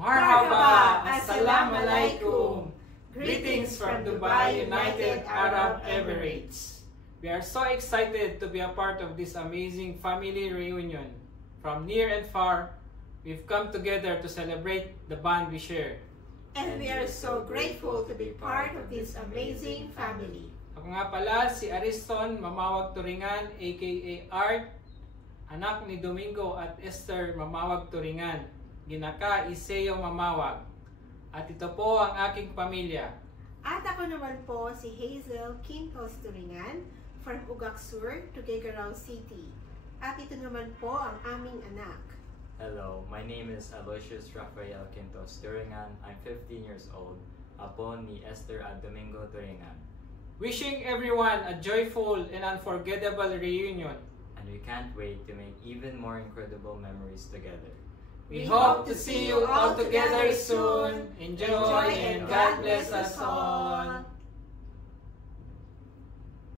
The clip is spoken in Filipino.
Marhaba, Assalamualaikum. Greetings from Dubai, United Arab Emirates. We are so excited to be a part of this amazing family reunion. From near and far, we've come together to celebrate the bond we share. And we are so grateful to be part of this amazing family. Ako nga pala si Ariston Mamawag Turingan aka Art, anak ni Domingo at Esther Mamawag Turingan, ginaka Iseo Mamawag. At ito po ang aking pamilya. At ako naman po si Hazel Quintos Turingan from Ugak Sur, Tuguegarao City. At ito naman po ang aming anak. Hello, my name is Aloysius Rafael Quintos Turingan. I'm 15 years old. Apo ni Esther at Domingo Turingan. Wishing everyone a joyful and unforgettable reunion. And we can't wait to make even more incredible memories together. We hope to see you all together soon. Enjoy and God bless us all.